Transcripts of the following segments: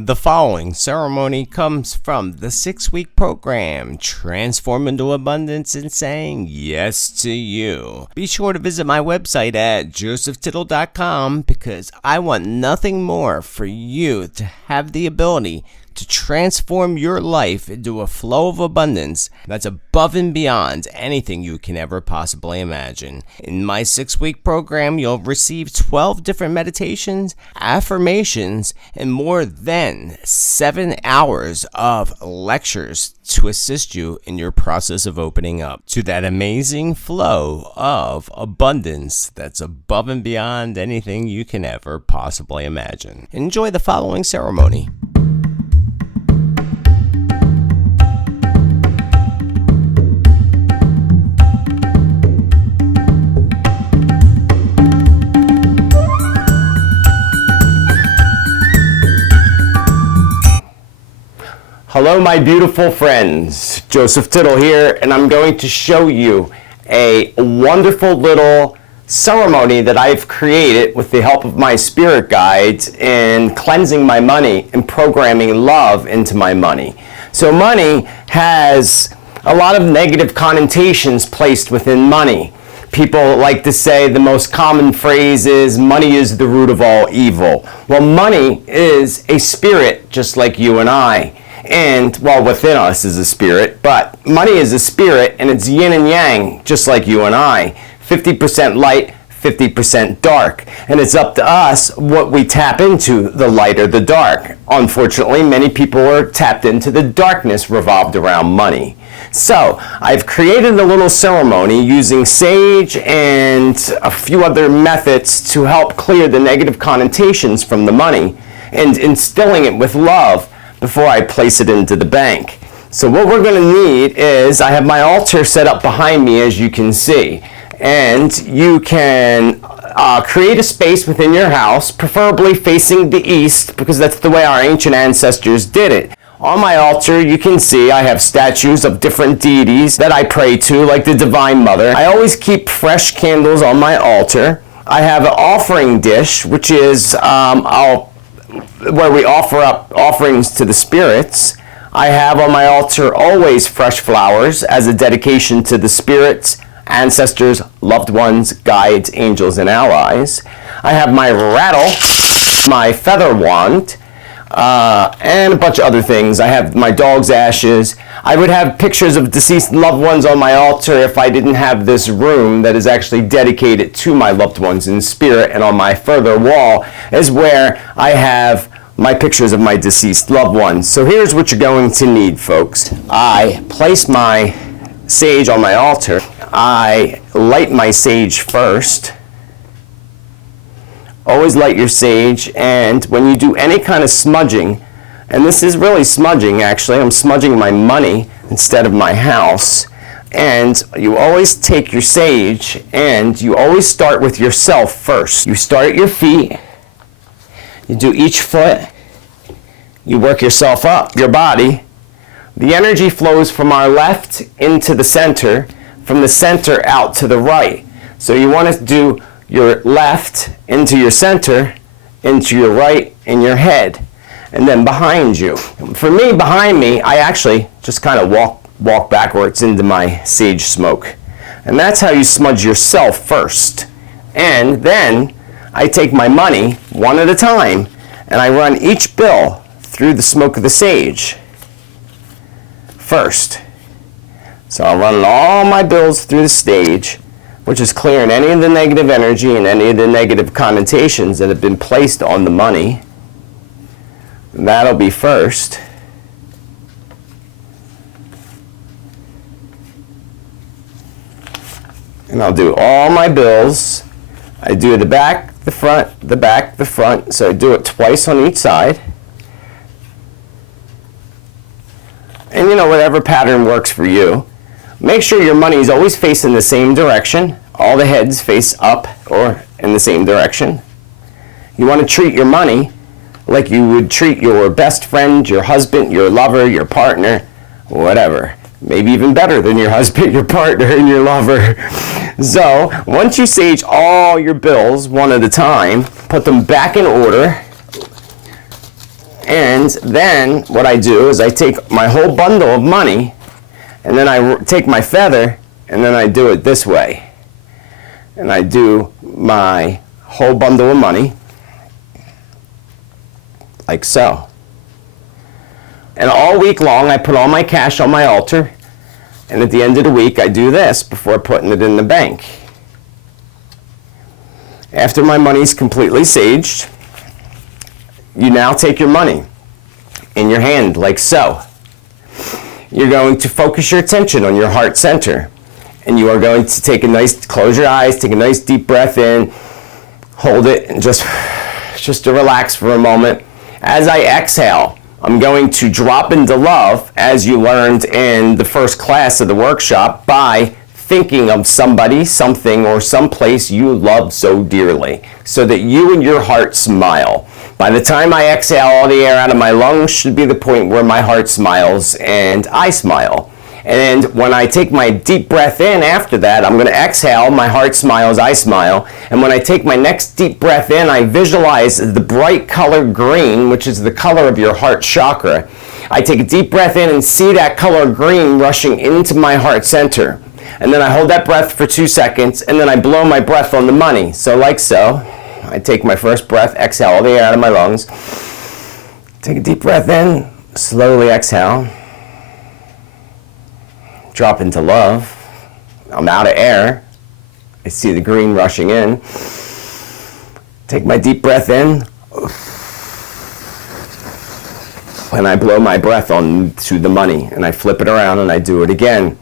The following ceremony comes from the 6-week program, Transform into Abundance and Saying Yes to You. Be sure to visit my website at josephtittel.com because I want nothing more for you to have the ability to transform your life into a flow of abundance that's above and beyond anything you can ever possibly imagine. In my 6-week program, you'll receive 12 different meditations, affirmations, and more than 7 hours of lectures to assist you in your process of opening up to that amazing flow of abundance that's above and beyond anything you can ever possibly imagine. Enjoy the following ceremony. Hello, my beautiful friends. Joseph Tittel here, and I'm going to show you a wonderful little ceremony that I've created with the help of my spirit guides in cleansing my money and programming love into my money. So money has a lot of negative connotations placed within money. People like to say the most common phrase is, money is the root of all evil. Well, money is a spirit just like you and I. And, well, within us is a spirit, but money is a spirit, and it's yin and yang, just like you and I. 50% light, 50% dark. And it's up to us what we tap into, the light or the dark. Unfortunately, many people are tapped into the darkness revolved around money. So, I've created a little ceremony using sage and a few other methods to help clear the negative connotations from the money and instilling it with love before I place it into the bank. So what we're going to need is, I have my altar set up behind me, as you can see, and you can create a space within your house, preferably facing the east, because that's the way our ancient ancestors did it. On my altar, you can see I have statues of different deities that I pray to, like the Divine Mother. I always keep fresh candles on my altar. I have an offering dish, which is where we offer up offerings to the spirits. I have on my altar always fresh flowers as a dedication to the spirits, ancestors, loved ones, guides, angels, and allies. I have my rattle, my feather wand, and a bunch of other things. I have my dog's ashes. I would have pictures of deceased loved ones on my altar if I didn't have this room that is actually dedicated to my loved ones in spirit, and on my further wall is where I have my pictures of my deceased loved ones. So here's what you're going to need, folks. I place my sage on my altar. I light my sage first. Always light your sage, and when you do any kind of smudging, and this is really smudging actually, I'm smudging my money instead of my house, and you always take your sage and you always start with yourself first. You start at your feet, you do each foot, you work yourself up, your body. The energy flows from our left into the center, from the center out to the right. So you want to do your left into your center, into your right, in your head, and then behind you. For me, behind me, I actually just kind of walk backwards into my sage smoke. And that's how you smudge yourself first. And then I take my money one at a time, and I run each bill through the smoke of the sage first. So I'll run all my bills through the stage, which is clearing any of the negative energy and any of the negative connotations that have been placed on the money. That'll be first. And I'll do all my bills. I do the back, the front, the back, the front. So I do it twice on each side. And you know, whatever pattern works for you. Make sure your money is always facing the same direction. All the heads face up or in the same direction. You want to treat your money like you would treat your best friend, your husband, your lover, your partner, whatever. Maybe even better than your husband, your partner, and your lover. So, once you sage all your bills one at a time, put them back in order, And then what I do is I take my whole bundle of money, and then I take my feather, and then I do it this way. And I do my whole bundle of money, like so. And all week long, I put all my cash on my altar, and at the end of the week, I do this before putting it in the bank. After my money's completely saged, you now take your money in your hand, like so. You're going to focus your attention on your heart center, and you are going to take a nice, close your eyes, take a nice deep breath in, hold it, and just to relax for a moment. As I exhale, I'm going to drop into love, as you learned in the first class of the workshop, by thinking of somebody, something, or someplace you love so dearly, so that you and your heart smile. By the time I exhale, all the air out of my lungs should be the point where my heart smiles and I smile. And when I take my deep breath in after that, I'm going to exhale, my heart smiles, I smile. And when I take my next deep breath in, I visualize the bright color green, which is the color of your heart chakra. I take a deep breath in and see that color green rushing into my heart center. And then I hold that breath for 2 seconds, and then I blow my breath on the money. So like so, I take my first breath, exhale all the air out of my lungs. Take a deep breath in, slowly exhale. Drop into love. I'm out of air. I see the green rushing in. Take my deep breath in. And I blow my breath on to the money, and I flip it around and I do it again.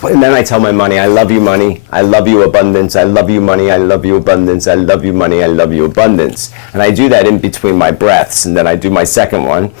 And then I tell my money, I love you, money. I love you, abundance. I love you, money. I love you, abundance. I love you, money. I love you, abundance. And I do that in between my breaths. And then I do my second one.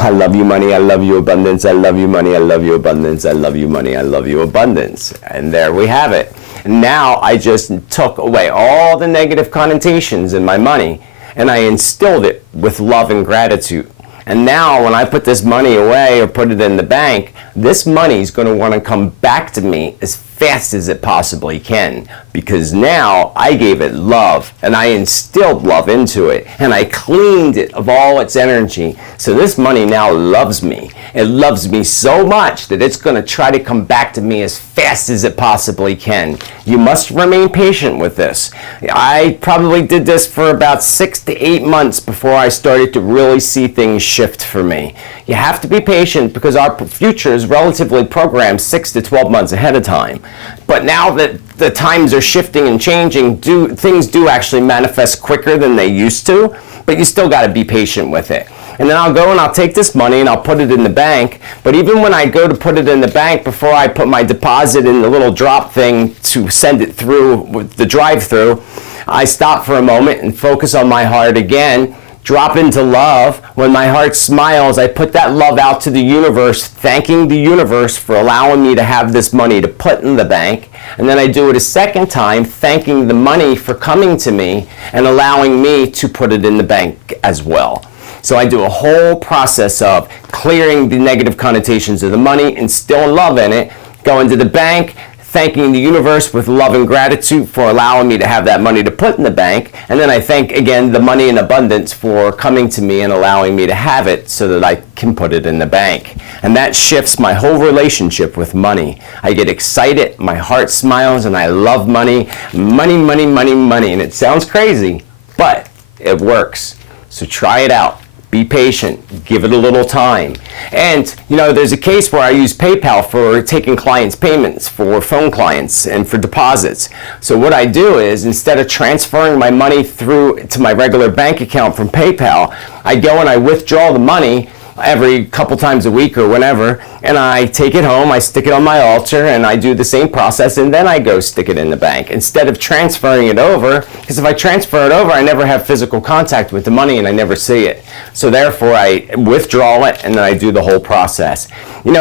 I love you, money. I love you, abundance. I love you, money. I love you, abundance. I love you, money. I love you, abundance. And there we have it. And now I just took away all the negative connotations in my money, and I instilled it with love and gratitude. And now when I put this money away or put it in the bank, this money is going to want to come back to me as fast as it possibly can, because now I gave it love and I instilled love into it and I cleaned it of all its energy. So this money now loves me. It loves me so much that it's going to try to come back to me as fast as it possibly can. You must remain patient with this. I probably did this for about 6 to 8 months before I started to really see things shift for me. You have to be patient because our future is relatively programmed 6 to 12 months ahead of time. But now that the times are shifting and changing, things do actually manifest quicker than they used to, but you still got to be patient with it. And then I'll go and I'll take this money and I'll put it in the bank. But even when I go to put it in the bank, before I put my deposit in the little drop thing to send it through with the drive-through, I stop for a moment and focus on my heart again. Drop into love. When my heart smiles, I put that love out to the universe, thanking the universe for allowing me to have this money to put in the bank. And then I do it a second time, thanking the money for coming to me and allowing me to put it in the bank as well. So I do a whole process of clearing the negative connotations of the money, instilling love in it, going to the bank, thanking the universe with love and gratitude for allowing me to have that money to put in the bank. And then I thank, again, the money in abundance for coming to me and allowing me to have it so that I can put it in the bank. And that shifts my whole relationship with money. I get excited, my heart smiles, and I love money. Money, money, money, money. And it sounds crazy, but it works. So try it out. Be patient, give it a little time. And, there's a case where I use PayPal for taking clients' payments for phone clients and for deposits. So what I do is, instead of transferring my money through to my regular bank account from PayPal, I go and I withdraw the money every couple times a week or whenever, and I take it home, I stick it on my altar, and I do the same process, and then I go stick it in the bank instead of transferring it over, because if I transfer it over, I never have physical contact with the money and I never see it. So therefore, I withdraw it and then I do the whole process.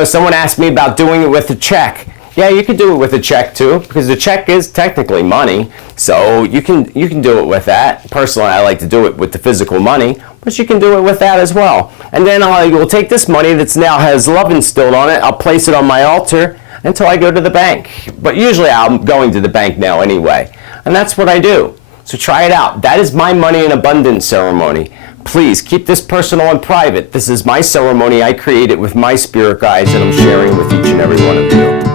Someone asked me about doing it with a check. Yeah, you can do it with a check too, because the check is technically money, so you can do it with that. Personally, I like to do it with the physical money, but you can do it with that as well. And then I will take this money that's now has love instilled on it, I'll place it on my altar, until I go to the bank. But usually I'm going to the bank now anyway. And that's what I do. So try it out. That is my money in abundance ceremony. Please keep this personal and private. This is my ceremony I created with my spirit guides that I'm sharing with each and every one of you.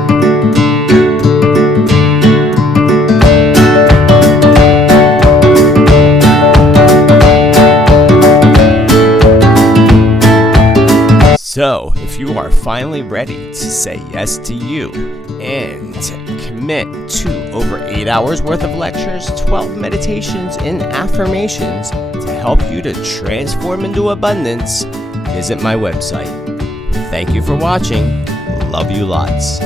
So, if you are finally ready to say yes to you and commit to over 8 hours worth of lectures, 12 meditations, and affirmations to help you to transform into abundance, visit my website. Thank you for watching. Love you lots.